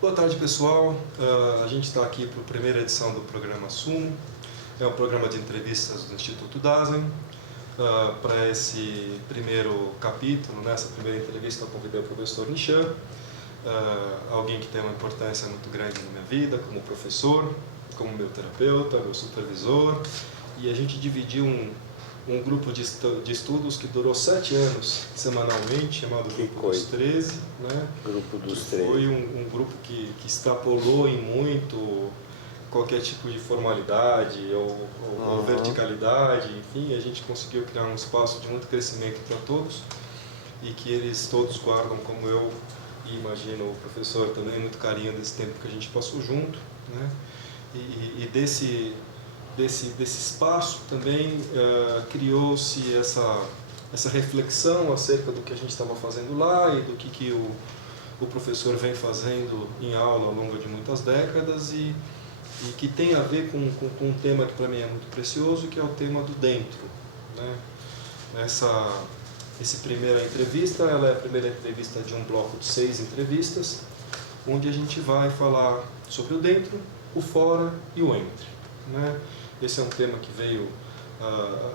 Boa tarde, pessoal. A gente está aqui para a primeira edição do programa Sumo. É um programa de entrevistas do Instituto Dasein. Para esse primeiro capítulo, nessa primeira entrevista, eu convidei o professor Nishan, alguém que tem uma importância muito grande na minha vida, como professor, como meu terapeuta, meu supervisor. E a gente dividiu um grupo de estudos que durou 7 anos, semanalmente, chamado Grupo dos 13. Né? Grupo dos 13. 13. Foi um grupo que extrapolou em muito qualquer tipo de formalidade ou verticalidade, enfim, a gente conseguiu criar um espaço de muito crescimento para todos e que eles todos guardam, como eu e imagino o professor também, muito carinho desse tempo que a gente passou junto, né? E desse espaço também criou-se essa reflexão acerca do que a gente estava fazendo lá e do que o professor vem fazendo em aula ao longo de muitas décadas e que tem a ver com um tema que para mim é muito precioso, que é o tema do dentro. Né? Essa primeira entrevista, ela é a primeira entrevista de um bloco de 6 entrevistas, onde a gente vai falar sobre o dentro, o fora e o entre. Né? Esse é um tema que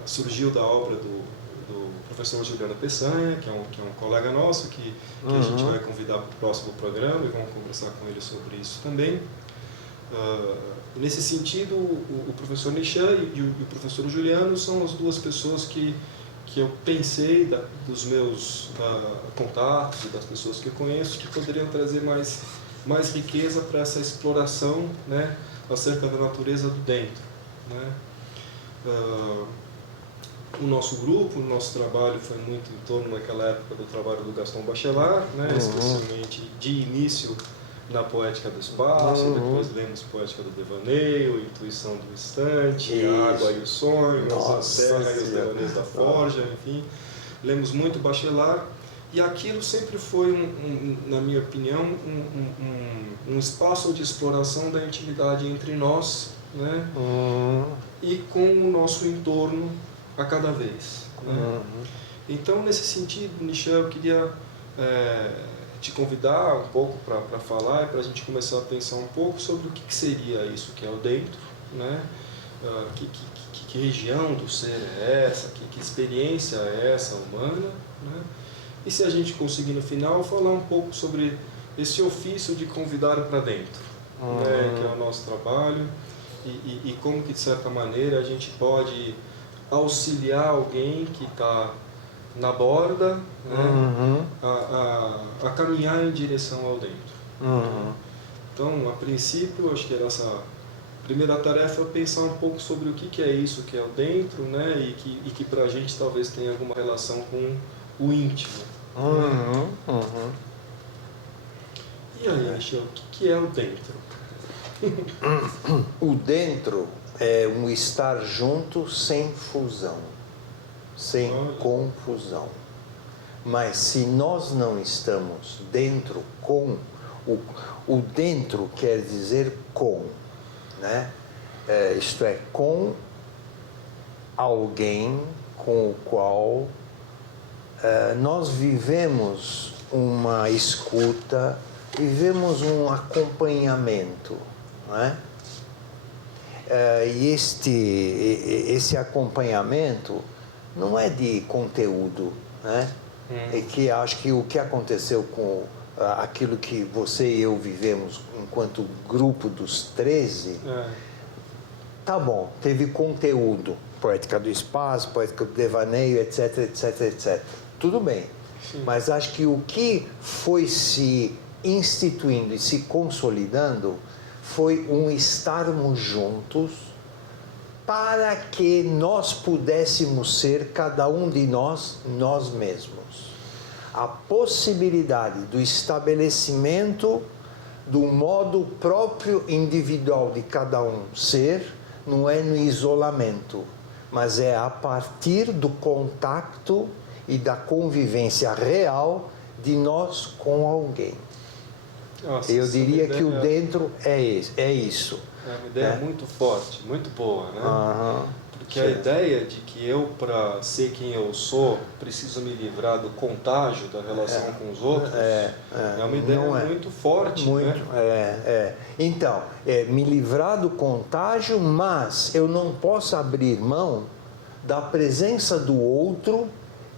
surgiu da obra do professor Juliano Peçanha, que é um colega nosso, que a gente vai convidar para o próximo programa e vamos conversar com ele sobre isso também. Nesse sentido, o professor Nishan e o professor Juliano são as duas pessoas que eu pensei, dos meus contatos e das pessoas que eu conheço, que poderiam trazer mais riqueza para essa exploração, né, acerca da natureza do dentro. Né? O nosso grupo, o nosso trabalho foi muito em torno naquela época do trabalho do Gaston Bachelard, né, especialmente de início na Poética do Espaço, depois lemos Poética do Devaneio, Intuição do Instante, A Água e o Sonho, A Terra e os Devaneios da Forja, enfim. Lemos muito Bachelard e aquilo sempre foi, na minha opinião, um espaço de exploração da intimidade entre nós, né, e com o nosso entorno a cada vez. Né? Então, nesse sentido, Nishan, eu queria te convidar um pouco para falar e para a gente começar a pensar um pouco sobre o que seria isso que é o dentro, né? Que região do ser é essa, que experiência é essa humana, né? E se a gente conseguir no final falar um pouco sobre esse ofício de convidar para dentro, né? Que é o nosso trabalho e como que de certa maneira a gente pode auxiliar alguém que está na borda, né, a caminhar em direção ao dentro. Então, a princípio, acho que a nossa primeira tarefa é pensar um pouco sobre o que é isso que é o dentro, né, e que para a gente talvez tenha alguma relação com o íntimo. E aí, Michel, o que é o dentro? O dentro é um estar junto sem fusão, sem confusão. Mas se nós não estamos dentro com, o dentro quer dizer com, né? Isto é, com alguém com o qual nós vivemos uma escuta, vivemos um acompanhamento, né? E esse acompanhamento não é de conteúdo, né? É que acho que o que aconteceu com aquilo que você e eu vivemos enquanto grupo dos 13, tá bom, teve conteúdo, Poética do Espaço, Poética do Devaneio, etc, etc, etc. Tudo bem. Sim. Mas acho que o que foi se instituindo e se consolidando foi um estarmos juntos para que nós pudéssemos ser, cada um de nós, nós mesmos. A possibilidade do estabelecimento do modo próprio individual de cada um ser não é no isolamento, mas é a partir do contato e da convivência real de nós com alguém. Nossa, Eu essa é uma diria que o ideia- dentro é isso. É uma ideia muito forte, muito boa, né? Aham. Porque a ideia de que eu, para ser quem eu sou, preciso me livrar do contágio da relação com os outros, é uma ideia Não é. muito forte, Muito, né? Então, me livrar do contágio, mas eu não posso abrir mão da presença do outro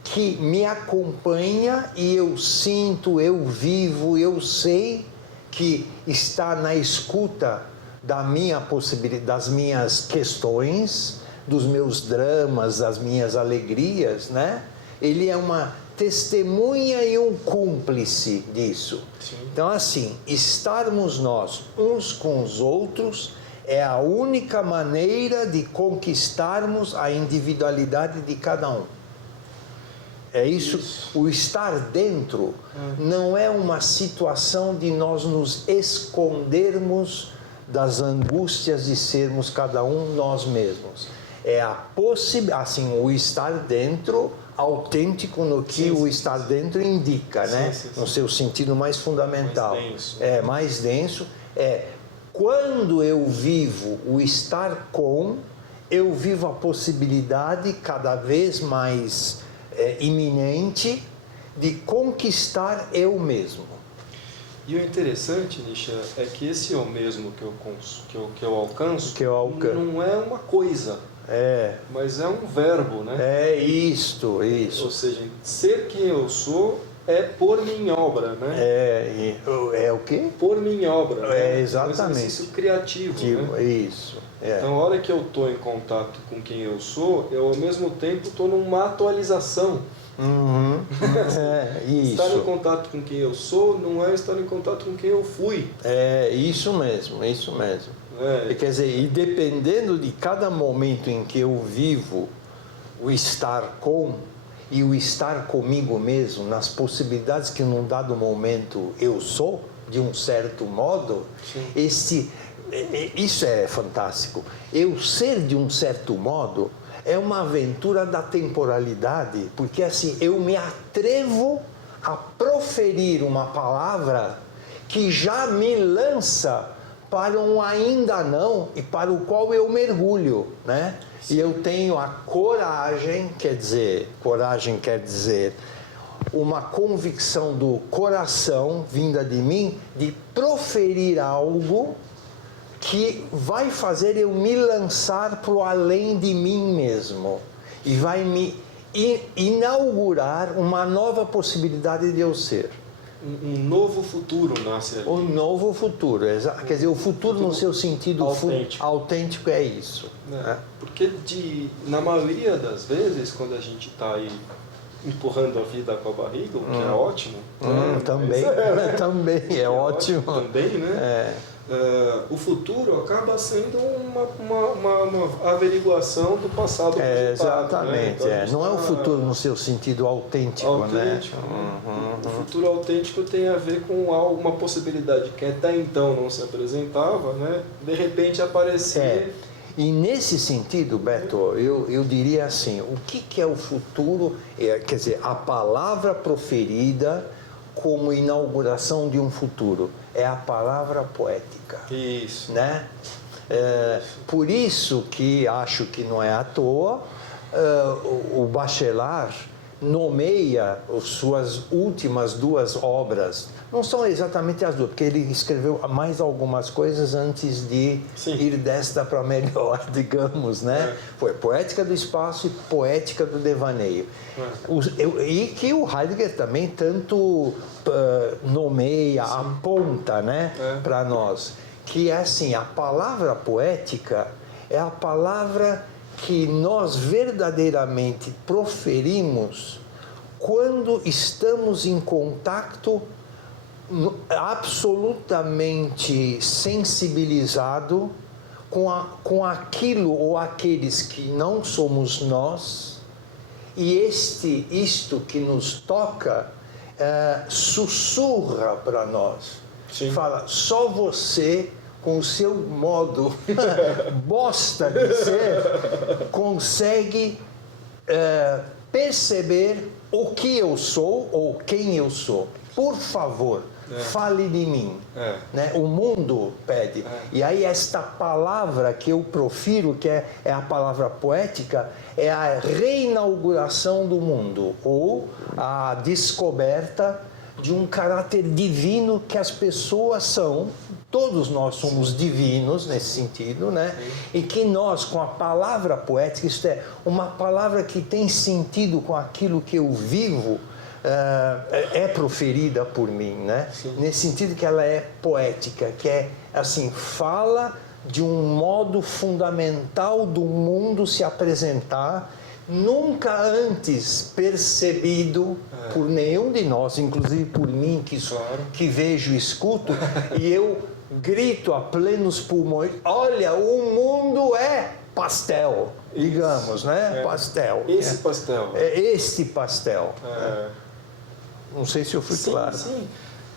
que me acompanha e eu sinto, eu vivo, eu sei que está na escuta da minha possibilidade, das minhas questões, dos meus dramas, das minhas alegrias, né? Ele é uma testemunha e um cúmplice disso. Sim. Então, assim, estarmos nós uns com os outros é a única maneira de conquistarmos a individualidade de cada um. É isso. O estar dentro não é uma situação de nós nos escondermos das angústias de sermos cada um nós mesmos. É a possibilidade, assim, o estar dentro autêntico no que o estar dentro indica, né? No seu sentido mais fundamental. Mais denso. Mais denso. Quando eu vivo o estar com, eu vivo a possibilidade cada vez mais iminente de conquistar eu mesmo. E o interessante, Nisha, é que esse eu mesmo que eu alcanço, não é uma coisa, mas é um verbo, né? É isto. Ou seja, ser quem eu sou é por minha obra, né? É o quê? Por minha obra. Né? Exatamente. Um exercício criativo, né? Isso. Então, a hora que eu estou em contato com quem eu sou, eu ao mesmo tempo estou numa atualização. Isso. Estar em contato com quem eu sou não é estar em contato com quem eu fui. Isso mesmo. Quer dizer, e dependendo de cada momento em que eu vivo o estar com e o estar comigo mesmo, nas possibilidades que num dado momento eu sou, de um certo modo, isso é fantástico. Eu ser de um certo modo é uma aventura da temporalidade, porque assim, eu me atrevo a proferir uma palavra que já me lança para um ainda não e para o qual eu mergulho, né? E eu tenho a coragem quer dizer uma convicção do coração vinda de mim de proferir algo que vai fazer eu me lançar para o além de mim mesmo e vai me inaugurar uma nova possibilidade de eu ser. Um novo futuro nasce ali. Um novo futuro, quer dizer, o futuro no seu sentido autêntico é isso. Porque na maioria das vezes, quando a gente está aí empurrando a vida com a barriga, o que é ótimo. Também é ótimo. Também, né? O futuro acaba sendo uma averiguação do passado projetado. Exatamente. Né? Então, não é o futuro no seu sentido autêntico, né? O futuro autêntico tem a ver com uma possibilidade que até então não se apresentava, né? De repente aparecer. E nesse sentido, Beto, eu diria assim, o que é o futuro? Quer dizer, a palavra proferida como inauguração de um futuro é a palavra poética. Isso. Né? Por isso que acho que não é à toa, o Bachelard nomeia as suas últimas duas obras. Não são exatamente as duas, porque ele escreveu mais algumas coisas antes de ir desta para melhor, digamos, né? Foi Poética do Espaço e Poética do Devaneio. E que o Heidegger também tanto nomeia, aponta, né, para nós. Que é assim, a palavra poética é a palavra que nós verdadeiramente proferimos quando estamos em contato absolutamente sensibilizado com aquilo ou aqueles que não somos nós, e isto que nos toca sussurra para nós. Fala, só você, com o seu modo bosta de ser, consegue perceber o que eu sou ou quem eu sou. Por favor, fale de mim. Né? O mundo pede. E aí esta palavra que eu profiro, que é a palavra poética, é a reinauguração do mundo, ou a descoberta de um caráter divino que as pessoas são. Todos nós somos divinos nesse sentido, né? E que nós, com a palavra poética, isto é, uma palavra que tem sentido com aquilo que eu vivo, é proferida por mim, né? Nesse sentido que ela é poética, que é assim, fala de um modo fundamental do mundo se apresentar, nunca antes percebido por nenhum de nós, inclusive por mim que vejo e escuto, e eu grito a plenos pulmões: olha, o mundo é pastel, digamos, né? Pastel. Esse pastel. É este pastel. Não sei se eu fui claro. Sim.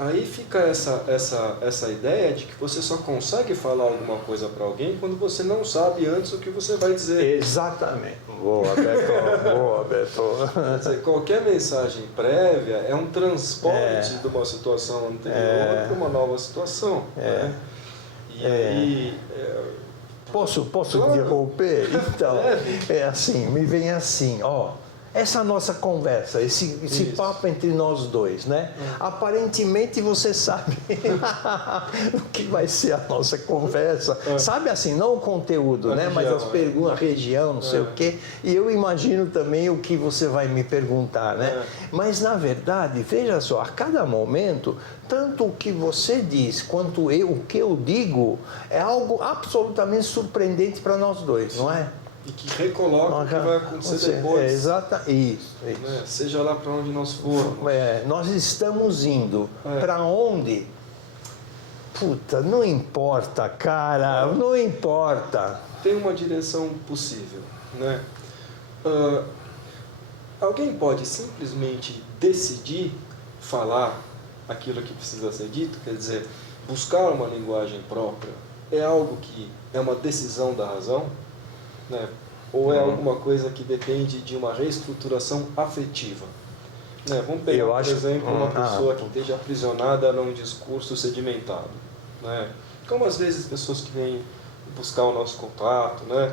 Aí fica essa ideia de que você só consegue falar alguma coisa para alguém quando você não sabe antes o que você vai dizer. Exatamente. Boa, Beto. Boa, Beto. Quer dizer, qualquer mensagem prévia é um transporte de uma situação anterior para uma nova situação. Né? E aí... Posso claro. interromper? Então, é assim, me vem assim, ó. Essa nossa conversa, esse papo entre nós dois, né? Aparentemente você sabe o que vai ser a nossa conversa. Sabe assim, não o conteúdo, né? Mas as perguntas, a região, não sei o quê. E eu imagino também o que você vai me perguntar, né? Mas, na verdade, veja só, a cada momento, tanto o que você diz quanto o que eu digo é algo absolutamente surpreendente para nós dois, não é? E que recoloca o que vai acontecer depois. Isso. Né? Seja lá para onde nós formos. Nós estamos indo para onde? Puta, não importa, cara, não importa. Tem uma direção possível, né? Alguém pode simplesmente decidir falar aquilo que precisa ser dito, quer dizer, buscar uma linguagem própria, é algo que é uma decisão da razão? Né? Ou é alguma coisa que depende de uma reestruturação afetiva? Né? Vamos pegar, por exemplo, uma pessoa que esteja aprisionada num discurso sedimentado. Né? Como às vezes pessoas que vêm buscar o nosso contato, né?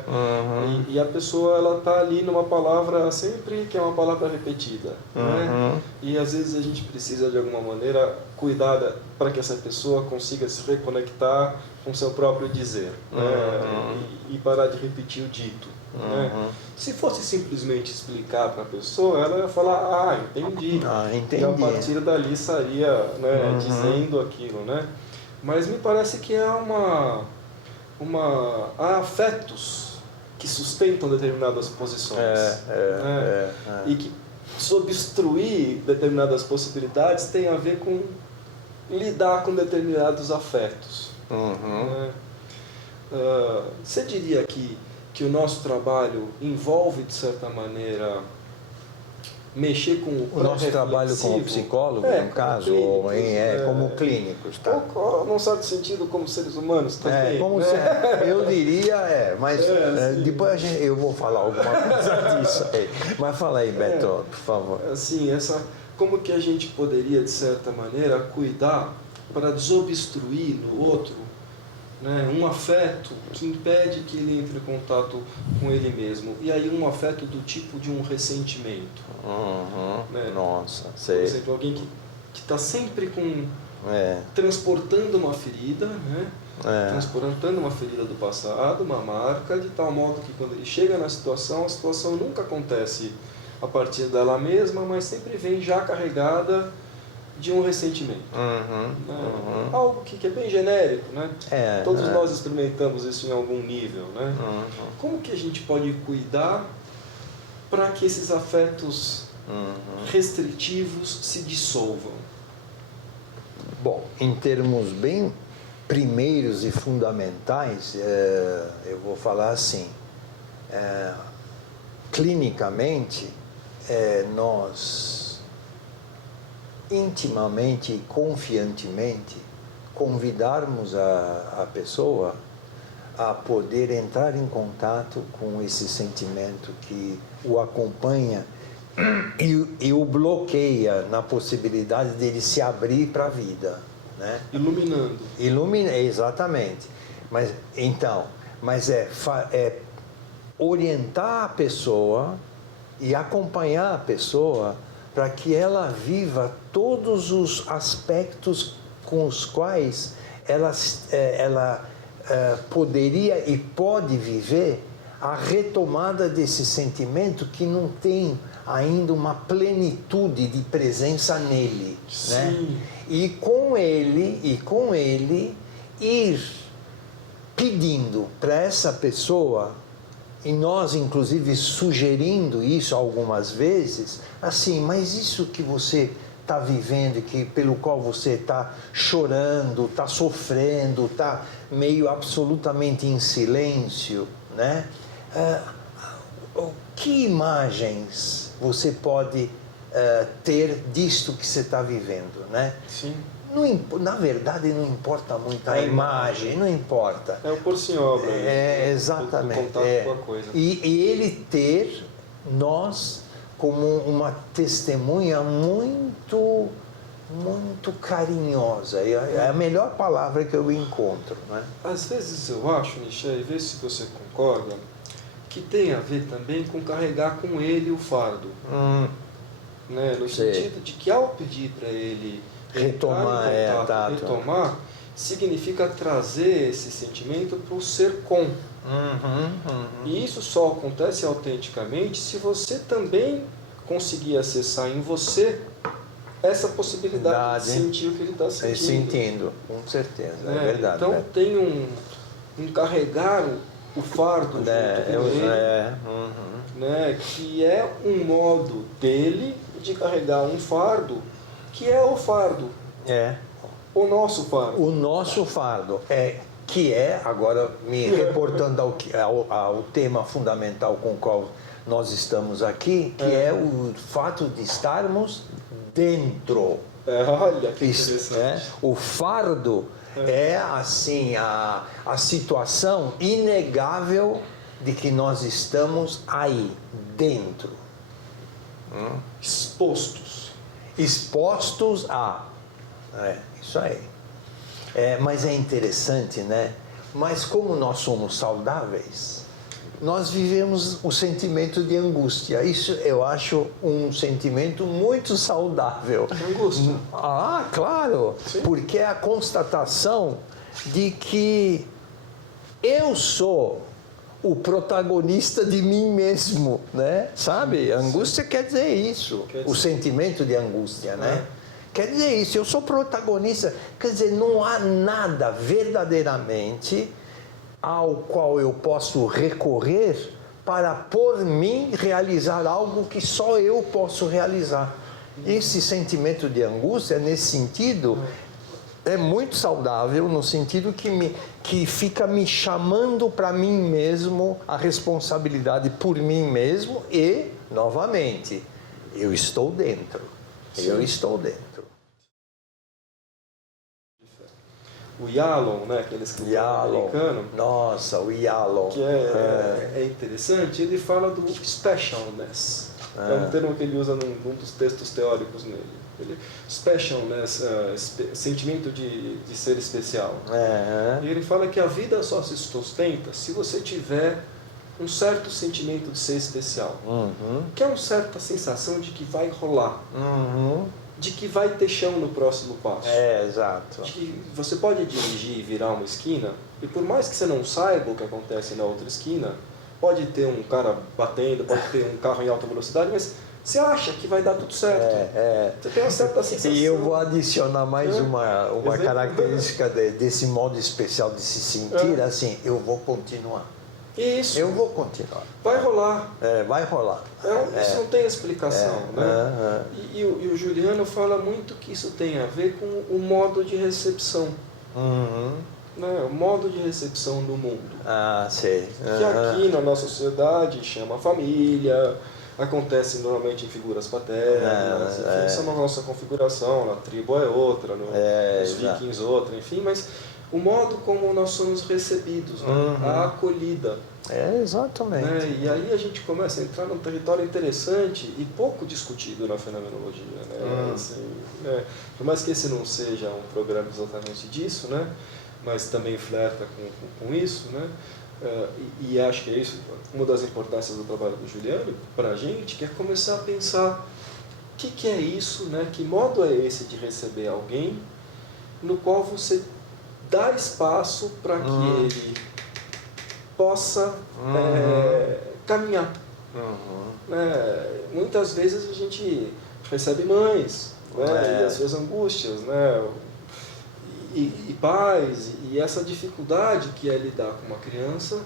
E a pessoa ela está ali numa palavra sempre que é uma palavra repetida. Né? E às vezes a gente precisa de alguma maneira cuidar para que essa pessoa consiga se reconectar com seu próprio dizer, né? E parar de repetir o dito. Né? Se fosse simplesmente explicar para a pessoa, ela ia falar: entendi. Entendi. E a partir dali estaria, né, dizendo aquilo. Né? Mas me parece que há afetos que sustentam determinadas posições. Né? E que obstruir determinadas possibilidades tem a ver com lidar com determinados afetos. Né? Você diria que o nosso trabalho envolve, de certa maneira, mexer com o nosso trabalho como psicólogo, no caso, ou como clínicos, tá? Ou, num certo sentido, como seres humanos também. Eu diria, mas depois eu vou falar alguma coisa disso aí. Mas fala aí, Beto, por favor. Assim, como que a gente poderia, de certa maneira, cuidar para desobstruir no outro, né, um afeto que impede que ele entre em contato com ele mesmo. E aí um afeto do tipo de um ressentimento. Né? Nossa, sei. Por exemplo, alguém que está sempre transportando uma ferida, né? Transportando uma ferida do passado, uma marca, de tal modo que quando ele chega na situação, a situação nunca acontece a partir dela mesma, mas sempre vem já carregada de um ressentimento. Algo que é bem genérico, né? Todos nós experimentamos isso em algum nível, né? Como que a gente pode cuidar para que esses afetos restritivos se dissolvam? Bom, em termos bem primeiros e fundamentais, eu vou falar assim, clinicamente, nós intimamente e confiantemente convidarmos a pessoa a poder entrar em contato com esse sentimento que o acompanha e o bloqueia na possibilidade dele se abrir para a vida, né? Iluminando. Exatamente. Mas então, é orientar a pessoa e acompanhar a pessoa para que ela viva todos os aspectos com os quais ela poderia e pode viver a retomada desse sentimento que não tem ainda uma plenitude de presença nele, né? E com ele ir pedindo para essa pessoa, e nós inclusive sugerindo isso algumas vezes, assim, mas isso que você está vivendo, pelo qual você está chorando, está sofrendo, está meio absolutamente em silêncio, né? Que imagens você pode ter disto que você está vivendo, né? Sim. Na verdade, não importa muito a imagem, não importa. É o pôr-se em obra. Exatamente. O contato com a coisa. E ele ter nós como uma testemunha muito, muito carinhosa. É a melhor palavra que eu encontro, né? Às vezes eu acho, Michel, e vê se você concorda, que tem a ver também com carregar com ele o fardo. Né? No sentido de que ao pedir para ele retomar, retomar, significa trazer esse sentimento para o ser com. E isso só acontece autenticamente se você também conseguir acessar em você essa possibilidade de sentir o que ele está sentindo. Com certeza, é verdade. Então tem um carregar o fardo junto com ele, né, que é um modo dele de carregar um fardo que é o fardo. O nosso fardo. O nosso fardo agora me reportando ao tema fundamental com o qual nós estamos aqui, que é o fato de estarmos dentro. Olha que interessante. O fardo é assim a situação inegável de que nós estamos aí, dentro. Expostos a. Isso aí. Mas é interessante, né? Mas como nós somos saudáveis, nós vivemos o sentimento de angústia. Isso eu acho um sentimento muito saudável. Angústia? Claro. Sim. Porque é a constatação de que eu sou o protagonista de mim mesmo, né? Sabe? Angústia quer dizer isso. O sentimento de angústia, né? Quer dizer isso, eu sou protagonista. Quer dizer, não há nada verdadeiramente ao qual eu posso recorrer para, por mim, realizar algo que só eu posso realizar. Esse sentimento de angústia, nesse sentido, é muito saudável, no sentido que fica me chamando para mim mesmo a responsabilidade por mim mesmo e, novamente, eu estou dentro. Sim. Eu estou dentro. O Yalom, né, aquele escritor americano. Nossa, o Yalom. Que é interessante, ele fala do specialness. É um termo que ele usa num dos textos teóricos nele. Specialness, sentimento de ser especial. E ele fala que a vida só se sustenta se você tiver um certo sentimento de ser especial. Que é uma certa sensação de que vai rolar. De que vai ter chão no próximo passo. Exato. De que você pode dirigir e virar uma esquina, e por mais que você não saiba o que acontece na outra esquina, pode ter um cara batendo, pode ter um carro em alta velocidade, mas você acha que vai dar tudo certo. Você tem uma certa sensação. E eu vou adicionar mais uma característica desse modo especial de se sentir, assim, eu vou continuar. Isso. Eu vou continuar. Vai rolar. Vai rolar. Isso não tem explicação, né? E o Juliano fala muito que isso tem a ver com o modo de recepção. Né? O modo de recepção do mundo. Sei. Que aqui na nossa sociedade chama família, acontece normalmente em figuras paternas, enfim, isso é uma nossa configuração, na tribo é outra, nos vikings outra, enfim, mas o modo como nós somos recebidos, né? A acolhida. Exatamente. Né? E aí a gente começa a entrar num território interessante e pouco discutido na fenomenologia. Né? Assim, né? Por mais que esse não seja um programa exatamente disso, né? Mas também flerta com isso, né? E acho que é isso, uma das importâncias do trabalho do Juliano para a gente, que é começar a pensar o que é isso, né? Que modo é esse de receber alguém no qual você dá espaço para que ele possa caminhar. Muitas vezes a gente recebe mães, né? E às vezes angústias, né? E pais, e essa dificuldade que é lidar com uma criança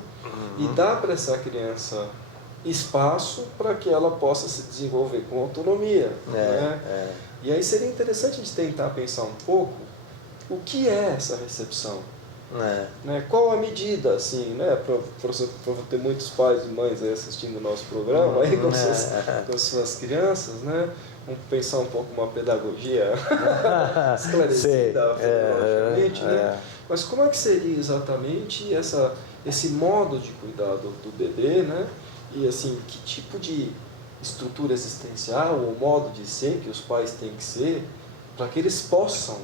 e dar para essa criança espaço para que ela possa se desenvolver com autonomia. Né? E aí seria interessante a gente tentar pensar um pouco o que é essa recepção. Né? Qual a medida, assim, né? Para ter muitos pais e mães aí assistindo o nosso programa aí com suas crianças, né? Vamos pensar um pouco uma pedagogia esclarecida, logicamente, né? Mas como é que seria exatamente esse modo de cuidar do bebê, né? E assim, que tipo de estrutura existencial ou modo de ser que os pais têm que ser para que eles possam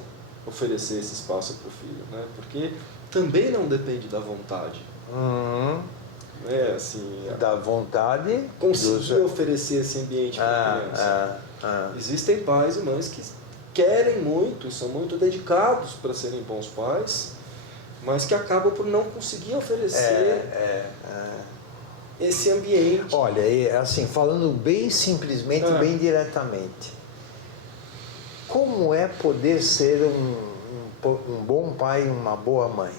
oferecer esse espaço para o filho, né? Porque também não depende da vontade. Assim, da vontade conseguir oferecer esse ambiente para a criança. Existem pais e mães que querem muito e são muito dedicados para serem bons pais, mas que acabam por não conseguir oferecer esse ambiente. Olha, assim, falando bem simplesmente, bem diretamente, como é poder ser um bom pai e uma boa mãe?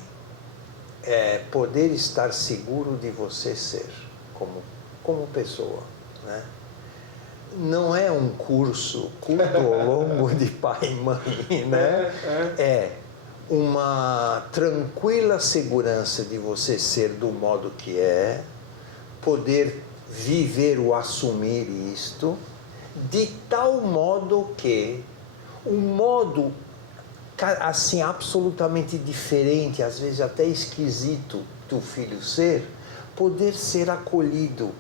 É poder estar seguro de você ser como pessoa, né? Não é um curso curto ou longo de pai e mãe, né? É uma tranquila segurança de você ser do modo que é, poder viver ou assumir isto, de tal modo que um modo assim absolutamente diferente, às vezes até esquisito do filho ser, poder ser acolhido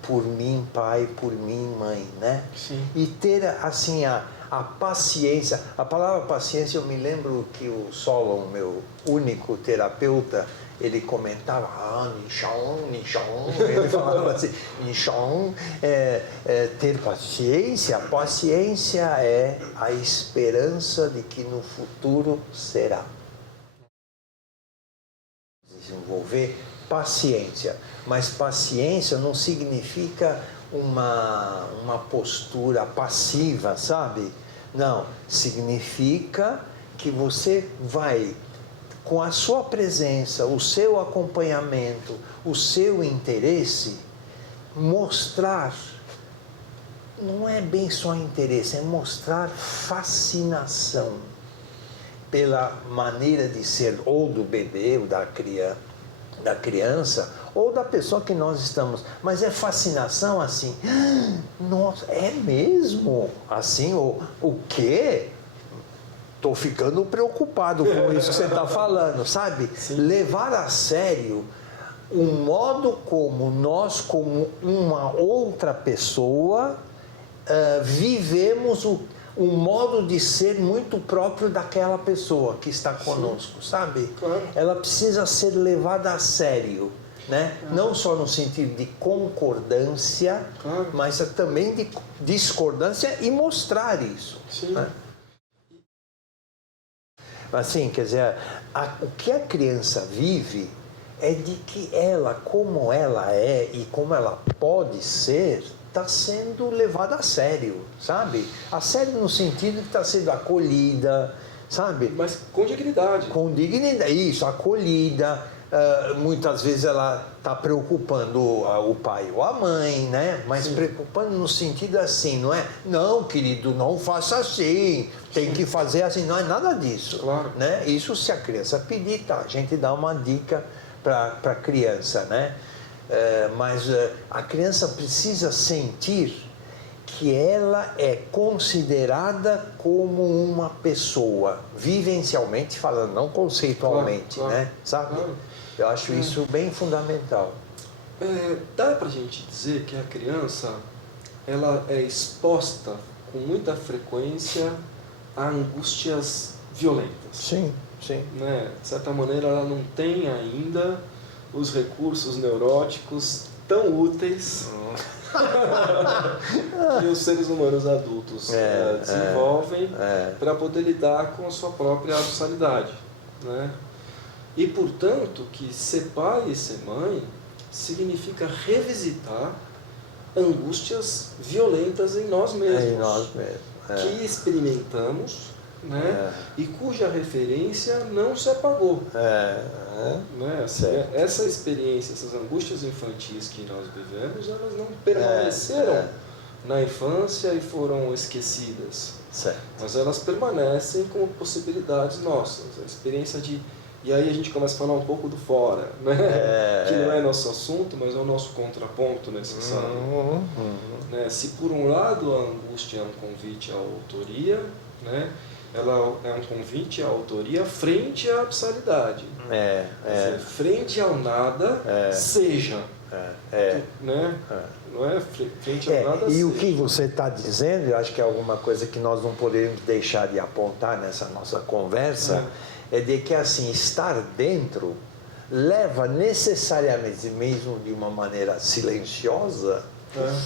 por mim, pai, por mim, mãe, né? Sim. E ter assim a paciência. A palavra paciência, eu me lembro que o Solon, meu único terapeuta, ele comentava, Nishon, ele falava assim, Nishon, ter paciência. Paciência é a esperança de que no futuro será. Desenvolver paciência, mas paciência não significa uma postura passiva, sabe? Não, significa que você vai, com a sua presença, o seu acompanhamento, o seu interesse, mostrar, não é bem só interesse, é mostrar fascinação pela maneira de ser ou do bebê ou da criança ou da pessoa que nós estamos, mas é fascinação assim, nossa, é mesmo? Assim, o quê? Estou ficando preocupado com isso que você está falando, sabe? Sim. Levar a sério o modo como nós, como uma outra pessoa, vivemos um modo de ser muito próprio daquela pessoa que está conosco, sabe? Claro. Ela precisa ser levada a sério, né? Não só no sentido de concordância, mas também de discordância e mostrar isso. Sim. Né? Assim, quer dizer, o que a criança vive é de que ela, como ela é e como ela pode ser, está sendo levada a sério, sabe? A sério no sentido que está sendo acolhida, sabe? Mas com dignidade. Com dignidade, isso, acolhida. Muitas vezes ela está preocupando o pai ou a mãe, né? Mas Sim. preocupando no sentido assim, não é? Não, querido, não faça assim, tem que fazer assim, não é nada disso. Claro. Né? Isso se a criança pedir, tá? A gente dá uma dica para a criança, né? mas a criança precisa sentir que ela é considerada como uma pessoa, vivencialmente falando, não conceitualmente, claro, né? Sabe? claro. Eu acho isso bem fundamental. Dá pra gente dizer que a criança ela é exposta com muita frequência a angústias violentas. Sim, sim. Né? De certa maneira, ela não tem ainda os recursos neuróticos tão úteis que os seres humanos adultos desenvolvem para poder lidar com a sua própria absurdidade. Né? E, portanto, que ser pai e ser mãe significa revisitar angústias violentas em nós mesmos. Em nós mesmos. Que experimentamos, né? E cuja referência não se apagou. Né? Assim, essa experiência, essas angústias infantis que nós vivemos, elas não permaneceram na infância e foram esquecidas. Certo. Mas elas permanecem como possibilidades nossas. A experiência de... E aí a gente começa a falar um pouco do fora, né? Que não é nosso assunto, mas é o nosso contraponto necessário. Né? Se por um lado a angústia é um convite à autoria, né? Ela é um convite à autoria frente à absurdidade. Frente ao nada, seja. Né? Não é frente ao nada, e seja. o que você está dizendo, eu acho que é alguma coisa que nós não podemos deixar de apontar nessa nossa conversa, é de que assim, estar dentro leva necessariamente, mesmo de uma maneira silenciosa,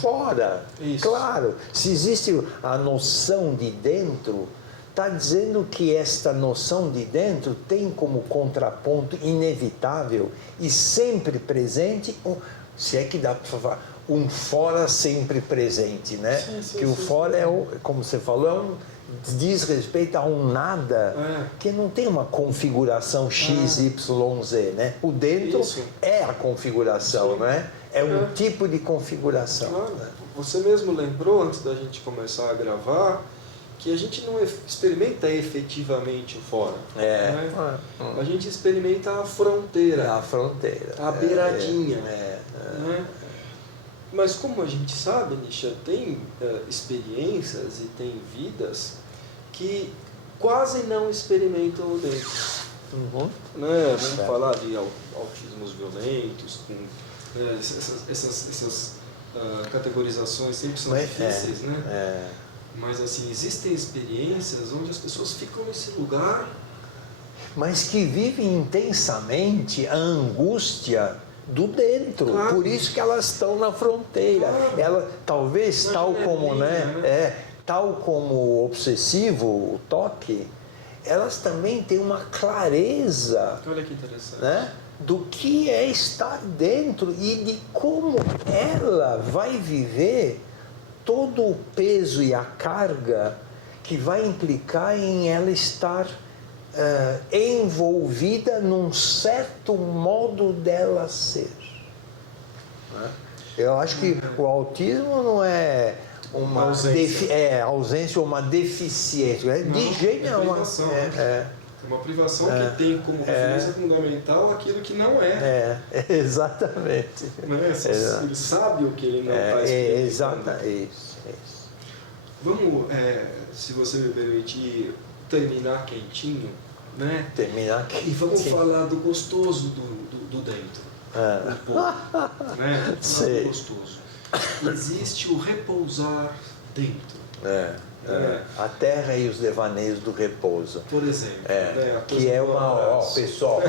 fora. Isso. Claro, se existe a noção de dentro, está dizendo que esta noção de dentro tem como contraponto inevitável e sempre presente, se é que dá para falar, um fora sempre presente, né? Que o fora como você falou, diz respeito a um nada que não tem uma configuração X, Y, Z, né? O dentro é a configuração, não é? É um tipo de configuração. Claro. Né? Você mesmo lembrou, antes da gente começar a gravar, que a gente não experimenta efetivamente o fora. Né? A gente experimenta a fronteira. A fronteira. A beiradinha. Né? Mas como a gente sabe, Nisha, tem experiências e tem vidas que quase não experimentam o dentro. Né? Vamos falar de autismos violentos, com essas categorizações sempre são difíceis, né? Mas assim, existem experiências onde as pessoas ficam nesse lugar, mas que vivem intensamente a angústia do dentro. Claro. Por isso que elas estão na fronteira. Claro. Ela talvez tal como, tal como o obsessivo, o toque, elas também têm uma clareza. Olha que interessante. Né? Do que é estar dentro e de como ela vai viver todo o peso e a carga que vai implicar em ela estar envolvida num certo modo dela ser. Né? Eu acho que o autismo não é uma ausência ou uma deficiência. De jeito nenhum. Uma privação que tem como referência fundamental aquilo que não é. Exatamente. Né? Ele sabe o que ele não está experimentando. Exatamente. Isso. Vamos, se você me permitir, terminar quentinho, né? Terminar quentinho. E vamos falar do gostoso do dentro. Um pouco. Né? Do gostoso. Existe o repousar dentro. A terra e os devaneios do repouso. Por exemplo. Que é uma... Pessoal,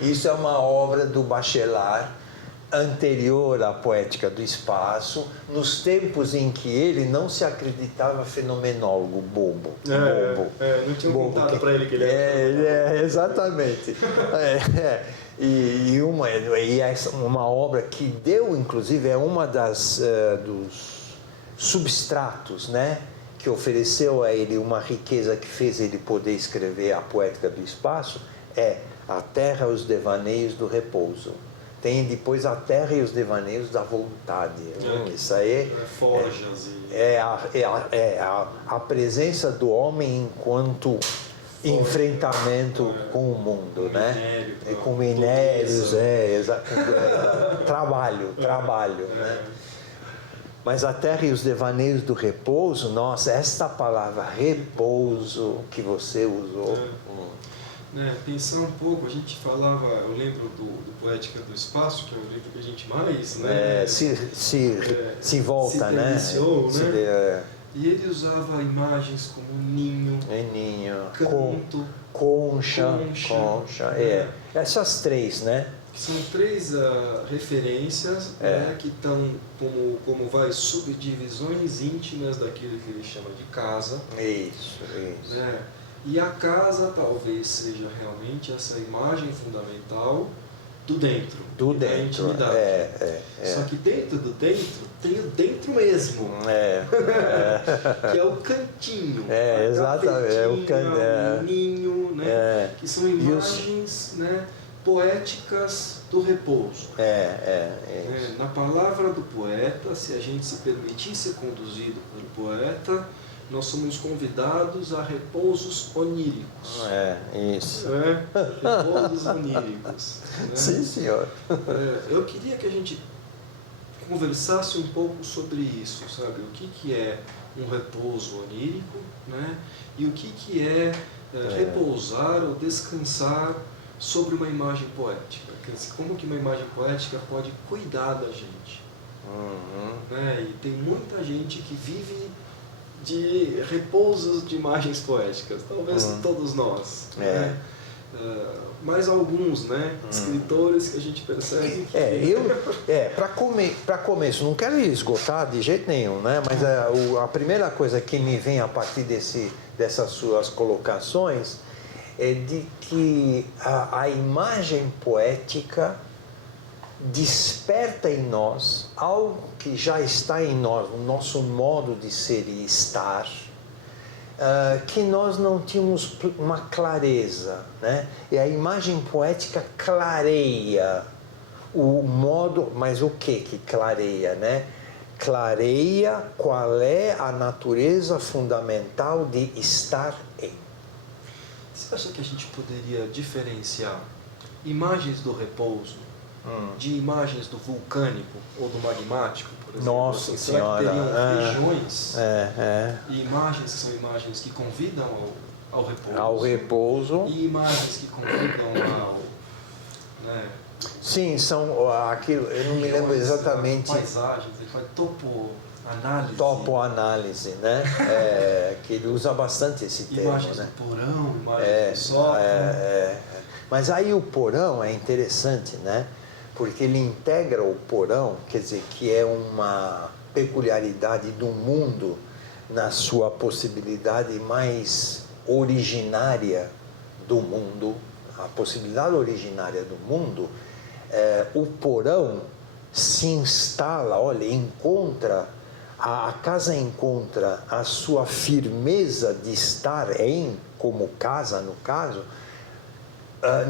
isso é uma obra do Bachelard, anterior à Poética do Espaço, nos tempos em que ele não se acreditava fenomenólogo, bobo. Não tinha contado para ele que ele era. Exatamente. E uma obra que deu, inclusive, é uma dos substratos, né, que ofereceu a ele uma riqueza que fez ele poder escrever a Poética do Espaço, a terra e os devaneios do repouso. Tem depois a terra e os devaneios da vontade. Isso aí forjas a presença do homem enquanto enfrentamento com o mundo, né? Minério, E com minérios, trabalho, né? Mas a terra e os devaneios do repouso, nossa, esta palavra repouso que você usou. Pensar um pouco, a gente falava, eu lembro do Poética do Espaço, que é o livro que a gente mais, né? Se volta, se deliciou, né? né? E ele usava imagens como ninho, canto, concha. Essas três, né? São três referências né, que estão como subdivisões íntimas daquilo que ele chama de casa. Isso. Né? E a casa talvez seja realmente essa imagem fundamental do dentro. Da intimidade. Só que dentro do dentro tem o dentro mesmo. Que é o cantinho. Exatamente. O ninho, né? Que são imagens né, poéticas do repouso. Na palavra do poeta, se a gente se permitir ser conduzido pelo poeta, nós somos convidados a repousos oníricos. Isso. Repousos oníricos. Né? Sim, senhor. Eu queria que a gente conversasse um pouco sobre isso, sabe? O que é um repouso onírico, né? E o que é repousar ou descansar sobre uma imagem poética. Como que uma imagem poética pode cuidar da gente. Né? E tem muita gente que vive de repousos de imagens poéticas, talvez todos nós. Né? Mais alguns, né? Escritores que a gente percebe que... Para começo, não quero esgotar de jeito nenhum, né? Mas a primeira coisa que me vem a partir dessas suas colocações é de que a imagem poética desperta em nós algo que já está em nós, no nosso modo de ser e estar, que nós não tínhamos uma clareza, né? E a imagem poética clareia o modo, mas o que clareia, né? Clareia qual é a natureza fundamental de estar em. Você acha que a gente poderia diferenciar imagens do repouso de imagens do vulcânico ou do magmático, por exemplo? Nossa Senhora! Teriam regiões e imagens que são imagens que convidam ao repouso, e imagens que convidam ao... Né? Sim, são aquilo, eu não me lembro exatamente. Paisagens, ele faz topoanálise. Topoanálise, né? Que ele usa bastante esse termo. Imagens né? do porão, imagens do sótão. Mas aí o porão é interessante, né? Porque ele integra o porão, quer dizer, que é uma peculiaridade do mundo na sua possibilidade mais originária do mundo, a possibilidade originária do mundo, o porão se instala, olha, encontra, a casa encontra a sua firmeza de estar em, como casa no caso,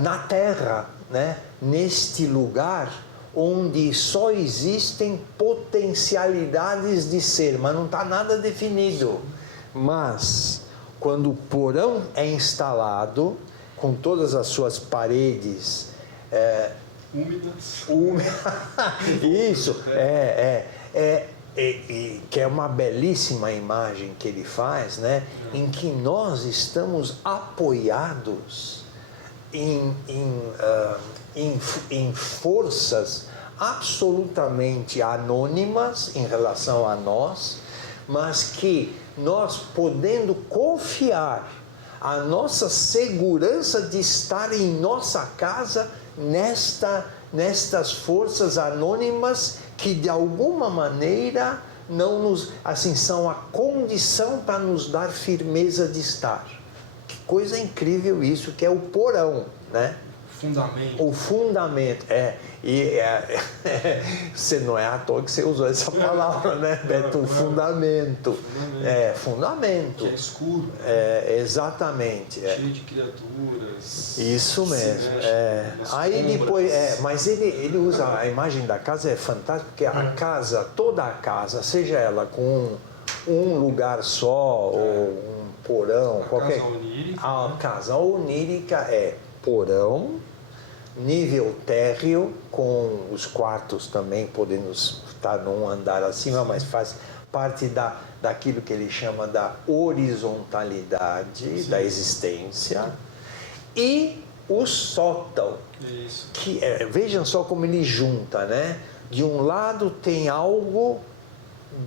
na terra, né? Neste lugar onde só existem potencialidades de ser, mas não está nada definido. Mas, quando o porão é instalado, com todas as suas paredes úmidas. Isso, que é uma belíssima imagem que ele faz, né? Em que nós estamos apoiados em forças absolutamente anônimas em relação a nós, mas que nós, podendo confiar a nossa segurança de estar em nossa casa nestas forças anônimas que de alguma maneira não nos, assim, são a condição para nos dar firmeza de estar. Que coisa incrível isso, que é o porão, né? Fundamento. O fundamento, você não é à toa que você usou essa palavra, né, Beto? O fundamento. Fundamento. Que é escuro. Exatamente. Cheio de criaturas. Isso mesmo. Aí depois, mas ele usa a imagem da casa, é fantástico, porque a casa, toda a casa, seja ela com um lugar só ou um porão, A qualquer... casa onírica, A né? casa onírica é porão, nível térreo, com os quartos também podendo estar num andar acima, mas faz parte daquilo que ele chama da horizontalidade da existência. E o sótão, Isso. que vejam só como ele junta, né? De um lado tem algo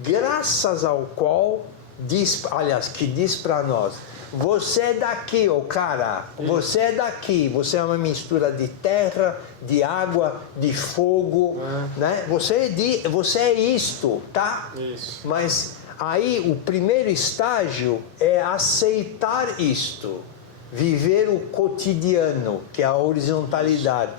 graças ao qual que diz para nós: você é daqui, ô cara, você é daqui, você é uma mistura de terra, de água, de fogo, né? Você é isto, tá? Isso. Mas aí o primeiro estágio é aceitar isto, viver o cotidiano, que é a horizontalidade.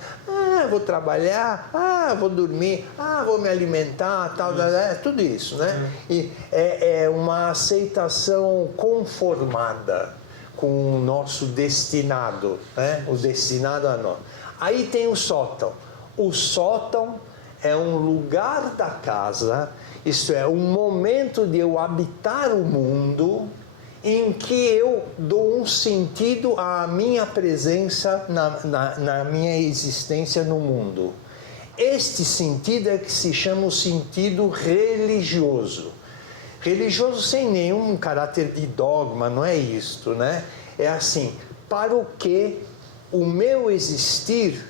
Vou trabalhar, vou dormir, vou me alimentar, tal, tudo isso, né? E é uma aceitação conformada com o nosso destinado, né? O destinado a nós. Aí tem o sótão. O sótão é um lugar da casa, isto é, um momento de eu habitar o mundo, em que eu dou um sentido à minha presença na minha existência no mundo. Este sentido é que se chama o sentido religioso. Religioso sem nenhum caráter de dogma, não é isto, né? É assim, para o que o meu existir,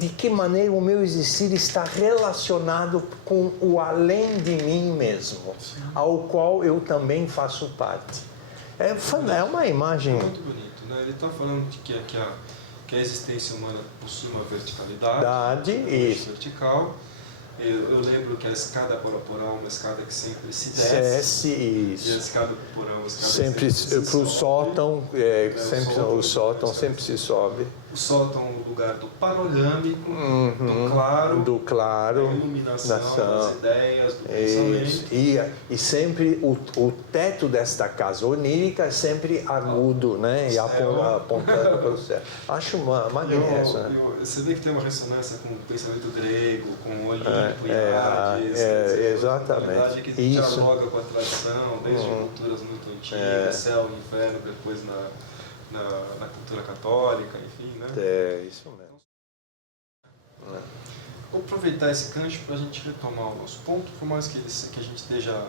de que maneira o meu existir está relacionado com o além de mim mesmo, ao qual eu também faço parte. É uma imagem... Muito bonito, né? Ele está falando de que a existência humana possui uma verticalidade, Isso. vertical. Eu lembro que a escada para o porão é uma escada que sempre se desce. Isso. E a escada para o porão, a escada sempre para o sótão, o sótão sempre se sobe. O sótão é um lugar do panorâmico, do claro, da iluminação, das ideias, do pensamento. E sempre o teto desta casa onírica é sempre agudo, né? E apontando para o céu. Acho magnífico. Você vê que tem uma ressonância com o pensamento grego, com o Olimpo e Hades. Exatamente. Que dialoga com a tradição, desde culturas muito antigas, céu e inferno, depois na cultura católica, enfim, né? É, isso mesmo. Vou aproveitar esse gancho para a gente retomar o nosso ponto, por mais que a gente esteja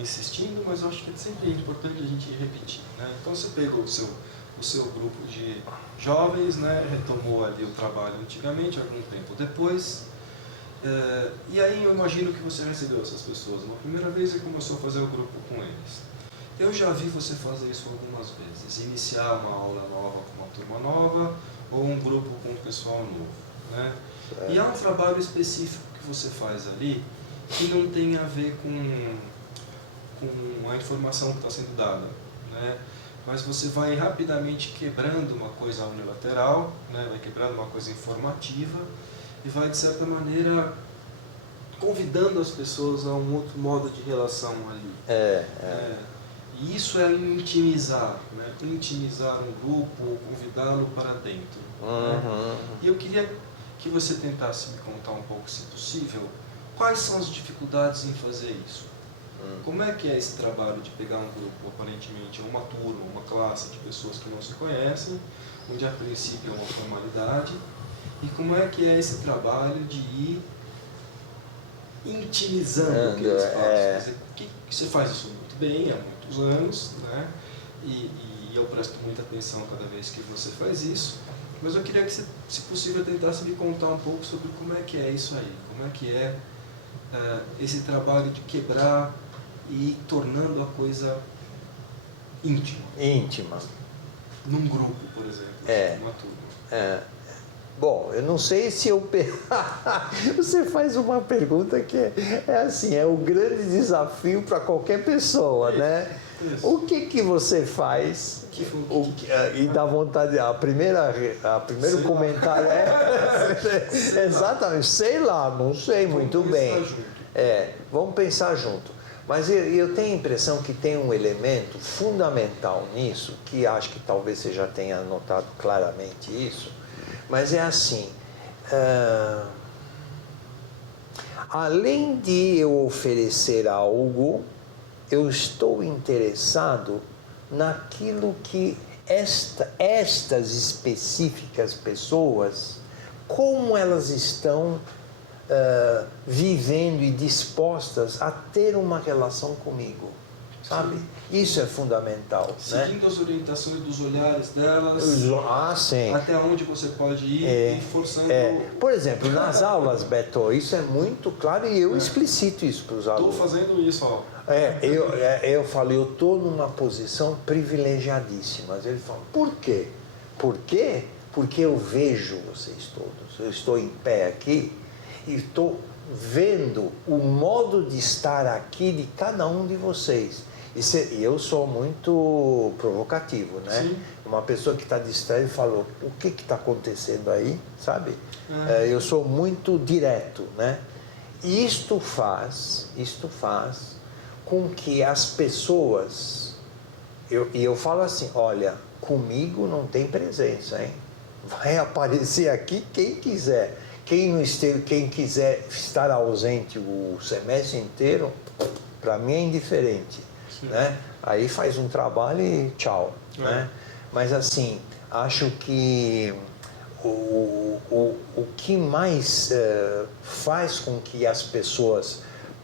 insistindo, mas eu acho que é sempre importante a gente repetir, né? Então você pegou o seu grupo de jovens, né? Retomou ali o trabalho antigamente, algum tempo depois, e aí eu imagino que você recebeu essas pessoas uma primeira vez e começou a fazer o grupo com eles. Eu já vi você fazer isso algumas vezes, iniciar uma aula nova com uma turma nova ou um grupo com um pessoal novo, né? E há um trabalho específico que você faz ali que não tem a ver com a informação que está sendo dada, né? Mas você vai rapidamente quebrando uma coisa unilateral, né? Vai quebrando uma coisa informativa e vai, de certa maneira, convidando as pessoas a um outro modo de relação ali. E isso é intimizar, né? Intimizar um grupo, convidá-lo para dentro. Né? E eu queria que você tentasse me contar um pouco, se possível, quais são as dificuldades em fazer isso. Como é que é esse trabalho de pegar um grupo, aparentemente uma turma, uma classe de pessoas que não se conhecem, onde a princípio é uma formalidade, e como é que é esse trabalho de ir intimizando aquele espaço? Quer dizer, você faz isso muito bem, há muitos anos, né? E eu presto muita atenção cada vez que você faz isso, mas eu queria que você, se possível, tentasse me contar um pouco sobre como é que é isso aí, como é que é esse trabalho de quebrar e ir tornando a coisa íntima. Num grupo, por exemplo, numa turma. Bom, eu não sei se eu... Você faz uma pergunta que é assim, é o grande desafio para qualquer pessoa, né? Isso. O que você faz e dá vontade... primeiro comentário exatamente, sei lá, não sei muito bem. Vamos pensar junto. Mas eu tenho a impressão que tem um elemento fundamental nisso, que acho que talvez você já tenha notado claramente isso, mas é assim, além de eu oferecer algo, eu estou interessado naquilo que estas específicas pessoas, como elas estão vivendo e dispostas a ter uma relação comigo, sabe? Isso é fundamental. Seguindo, né? As orientações dos olhares delas, sim. Até onde você pode ir e forçando... Por exemplo, nas aulas, Beto, isso é muito claro e eu explicito isso para os alunos. Estou fazendo isso, ó. Eu falo, eu estou numa posição privilegiadíssima. Ele fala, por quê? Por quê? Porque eu vejo vocês todos. Eu estou em pé aqui e estou vendo o modo de estar aqui de cada um de vocês. E eu sou muito provocativo, né? Sim. Uma pessoa que está distraída falou, o que está acontecendo aí, sabe? Eu sou muito direto, né? E isto faz com que as pessoas... eu falo assim, olha, comigo não tem presença, hein? Vai aparecer aqui quem quiser. Quem quiser estar ausente o semestre inteiro, para mim é indiferente. Né? Aí faz um trabalho e tchau. Né? Mas assim, acho que o que mais faz com que as pessoas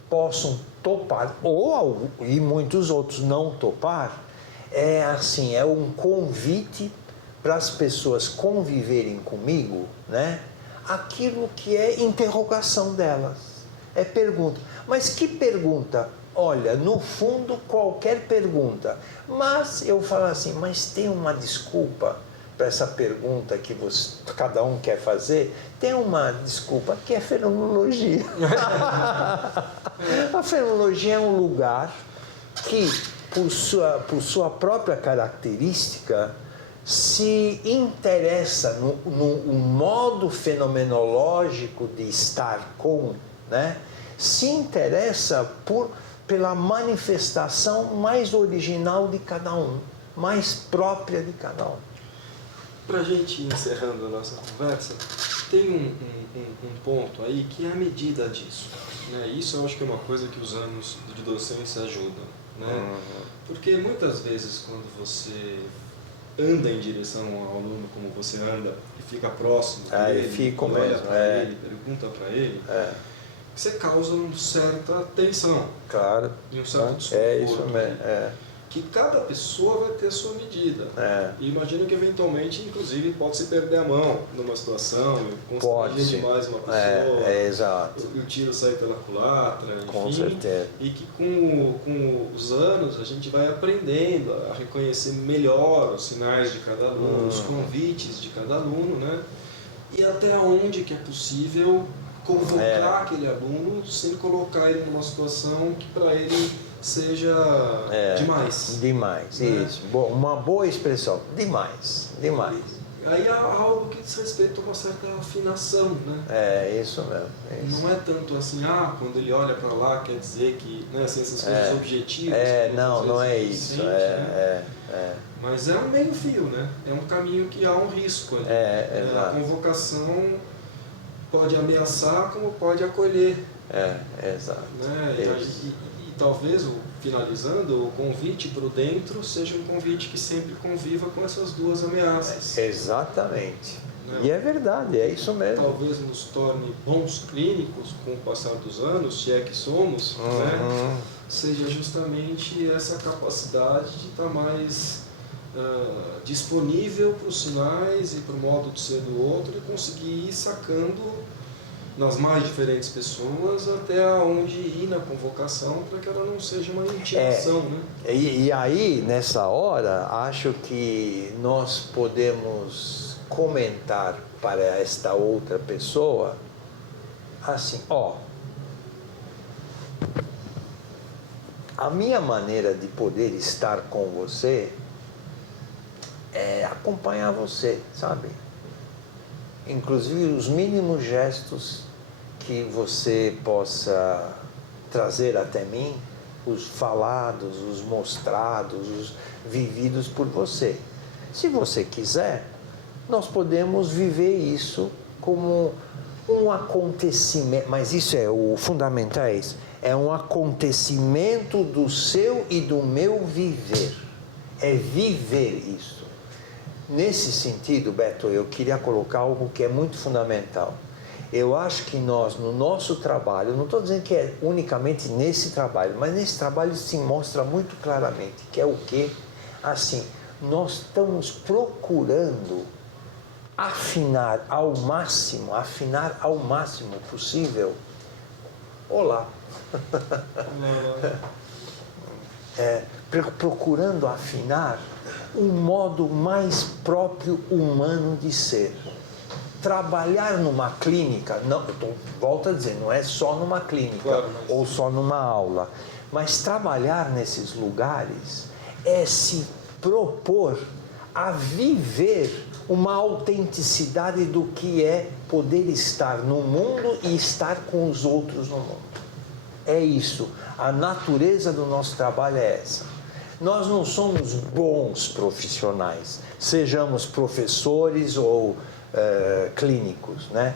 possam topar, e muitos outros não topar, é um convite para as pessoas conviverem comigo, né? Aquilo que é interrogação delas, é pergunta. Mas que pergunta? Olha, no fundo, qualquer pergunta. Mas eu falo assim, mas tem uma desculpa para essa pergunta que cada um quer fazer? Tem uma desculpa que é fenomenologia. A fenomenologia é um lugar que, por sua própria característica, se interessa no modo fenomenológico de estar com, né? Se interessa pela manifestação mais original de cada um, mais própria de cada um. Para a gente ir encerrando a nossa conversa, tem um ponto aí que é a medida disso. Né? Isso eu acho que é uma coisa que os anos de docência ajudam. Né? Porque muitas vezes quando você anda em direção ao aluno como você anda e fica próximo dele, olha para ele, pergunta para ele, você causa uma certa tensão. Claro. E um certo desconforto. Isso mesmo. Que cada pessoa vai ter a sua medida. E imagino que eventualmente, inclusive, pode se perder a mão numa situação, constranger demais uma pessoa, exato. o tiro sair pela culatra, enfim. Com certeza. E que com os anos a gente vai aprendendo a reconhecer melhor os sinais de cada aluno, os convites de cada aluno, né? E até onde que é possível convocar aquele aluno sem colocar ele numa situação que para ele seja demais. Demais, né? Isso. Uma boa expressão, demais. Aí há algo que diz respeito a uma certa afinação, né? Isso mesmo. Não é tanto assim, quando ele olha para lá quer dizer que, né, assim, essas coisas objetivas. Não é isso. Mas é um meio fio, né? É um caminho que há um risco ali. A convocação pode ameaçar como pode acolher. Exato. Né? E talvez, finalizando, o convite para o dentro seja um convite que sempre conviva com essas duas ameaças. Exatamente. Né? E é verdade, é isso mesmo. Talvez nos torne bons clínicos com o passar dos anos, se é que somos, né? Seja justamente essa capacidade de estar mais disponível para os sinais e para o modo de ser do outro e conseguir ir sacando nas mais diferentes pessoas até onde ir na convocação para que ela não seja uma intimação, né? E aí, nessa hora, acho que nós podemos comentar para esta outra pessoa assim, a minha maneira de poder estar com você é acompanhar você, sabe? Inclusive os mínimos gestos que você possa trazer até mim, os falados, os mostrados, os vividos por você. Se você quiser, nós podemos viver isso como um acontecimento, mas isso o fundamental é um acontecimento do seu e do meu viver. é viver isso. Nesse sentido, Beto, eu queria colocar algo que é muito fundamental. Eu acho que nós, no nosso trabalho, não estou dizendo que é unicamente nesse trabalho, mas nesse trabalho se mostra muito claramente, que é o quê? Assim, nós estamos procurando afinar ao máximo possível. Olá. Procurando afinar um modo mais próprio humano de ser. Trabalhar numa clínica, não, volto a dizer, não é só numa clínica, claro, ou só numa aula, mas trabalhar nesses lugares é se propor a viver uma autenticidade do que é poder estar no mundo e estar com os outros no mundo. É isso, a natureza do nosso trabalho é essa. Nós não somos bons profissionais, sejamos professores ou clínicos, né?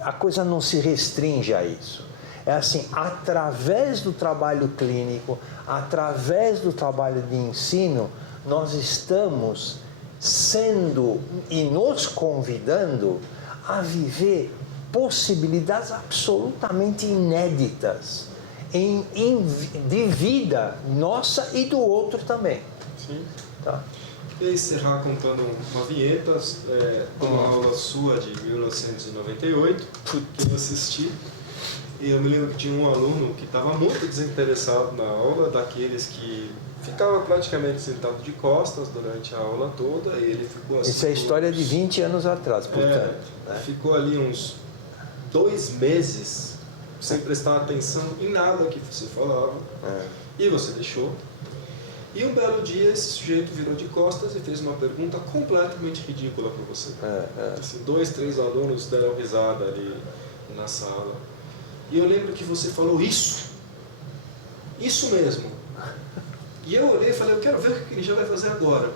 A coisa não se restringe a isso. É assim, através do trabalho clínico, através do trabalho de ensino, nós estamos sendo e nos convidando a viver possibilidades absolutamente inéditas de vida nossa e do outro também. Sim. Tá? Eu ia encerrar contando uma vinheta, uma aula sua de 1998, que eu assisti. E eu me lembro que tinha um aluno que estava muito desinteressado na aula, daqueles que ficava praticamente sentado de costas durante a aula toda, e ele ficou assim... Isso é história de 20 anos atrás, portanto. Né? Ficou ali uns 2 meses sem prestar atenção em nada que você falava, e você deixou. E um belo dia esse sujeito virou de costas e fez uma pergunta completamente ridícula para você. Assim, 2, 3 alunos deram risada ali na sala. E eu lembro que você falou isso mesmo. E eu olhei e falei, eu quero ver o que ele já vai fazer agora.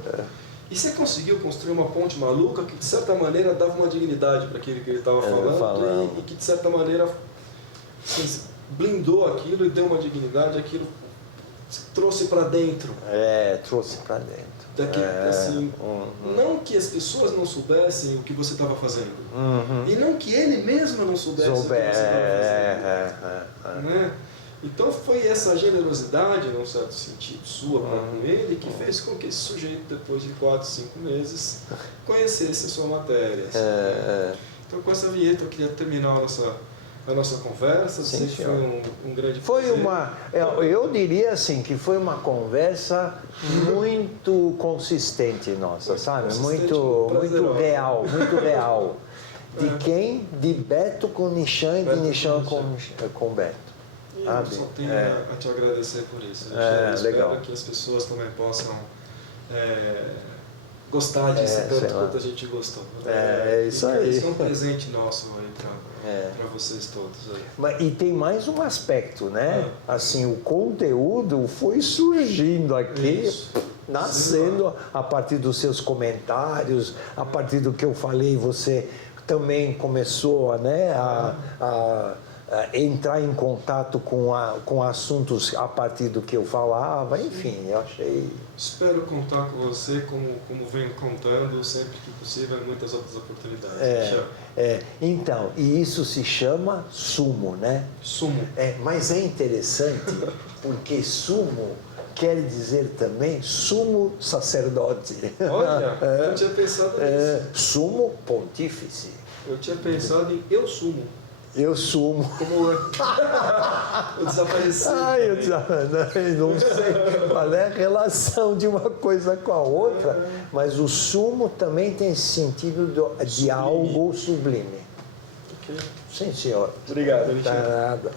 E você conseguiu construir uma ponte maluca que de certa maneira dava uma dignidade para aquilo que ele estava falando e que de certa maneira assim, blindou aquilo e deu uma dignidade, aquilo trouxe para dentro. Trouxe para dentro. Assim, não que as pessoas não soubessem o que você estava fazendo. E não que ele mesmo não soubesse o que você estava fazendo. Né? Então foi essa generosidade, num certo sentido, sua para com ele, que fez com que esse sujeito, depois de 4, 5 meses, conhecesse a sua matéria. Assim. Então com essa vinheta eu queria terminar a nossa conversa. Sim, foi um grande prazer. Eu diria assim que foi uma conversa muito consistente nossa, sabe? Muito real. De quem? De Beto com Nichan e de Nichan com Beto. E eu só tenho a te agradecer por isso. Eu espero que as pessoas também possam gostar disso tanto quanto a gente gostou. Isso aí. Isso é um presente nosso aí para vocês todos. E tem mais um aspecto, né? Assim, o conteúdo foi surgindo aqui, nascendo a partir dos seus comentários, a partir do que eu falei, você também começou a entrar em contato com assuntos a partir do que eu falava, enfim, eu achei... Espero contar com você, como venho contando, sempre que possível, em muitas outras oportunidades. Então, e isso se chama sumo, né? Sumo. Mas é interessante, porque sumo quer dizer também sumo sacerdote. Olha, eu tinha pensado nisso. Sumo pontífice. Eu tinha pensado em eu sumo. Eu sumo. Como eu desapareci. Não sei qual é a relação de uma coisa com a outra, mas o sumo também tem esse sentido de algo sublime. Okay. Sim, senhor. Obrigado, Nada.